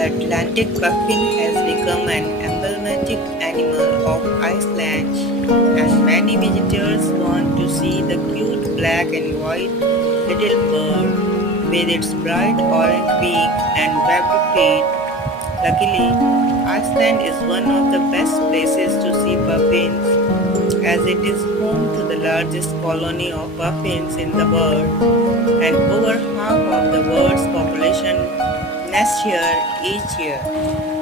The Atlantic puffin has become an emblematic animal of Iceland, and many visitors want to see the cute black and white little bird with its bright orange beak and webbed feet. Luckily, Iceland is one of the best places to see puffins as it is home to the largest colony of puffins in the world, and over half of the world's population nest here each year.